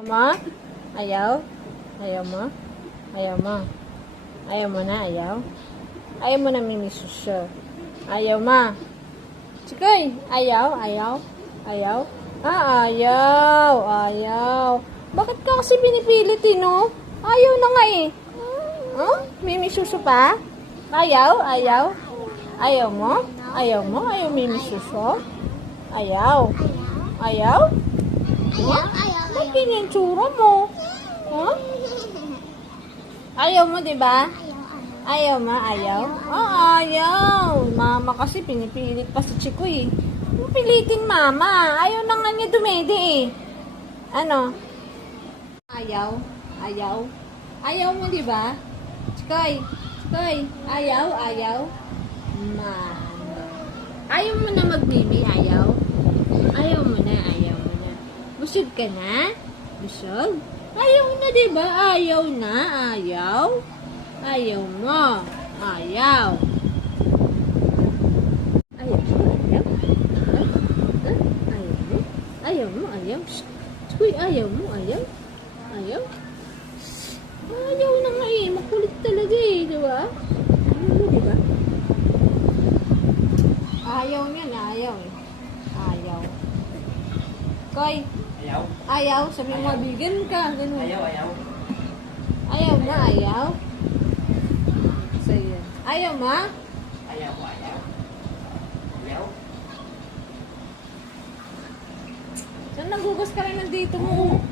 mo? Ayaw? Ayaw mo? Ayaw mo? Ayaw mo na, ayaw? Ayaw mo na mimisusyo. Ayaw ma. Chikoy, ayaw, ayaw, ayaw. Ah, ayaw, ayaw. Bakit ka kasi pinipilit eh, no? Ayaw na nga eh. Huh? Mimisuso pa? Ayaw, ayaw. Ayaw mo? Ayaw mo? Ayaw mimisuso? Ayaw. Ayaw? Ayaw, ayaw, Ba't ganyan tsura mo? Huh? Ayaw mo, di ba? Ayaw ma, ayaw? Oh, ayaw. Mama kasi pinipilit pa si Chico eh. Pilitin mama. Ayaw na nga niya dumede eh. Ano? Ayaw? Ayaw? Ayaw mo, di ba? Chikoy, Chikoy, ayaw, ayaw? Mano. Ayaw mo na magbibi, ayaw? Ayaw mo na, ayaw mo na. Busog ka na? Busog? Ayaw na, di ba? Ayaw na, ayaw? Ayaw mo. Ayaw. Ayaw mo, ayaw? Ayaw mo? Ayaw mo, ayaw? Uy, ayaw mo, ayaw? Ayaw? Ayaw na nga eh. Makulit talaga eh, di ba? Ayaw mo, di ba? Ayaw niya na, ayaw. Ayaw. Koy, Ayaw. ayaw. Sabi mo, bigyan ka. Ganun. Ayaw, ayaw. Ayaw na, ayaw. So. Ayaw ma? Ayaw, ayaw. Ayaw. Saan nagugas ka rin ng dito mo?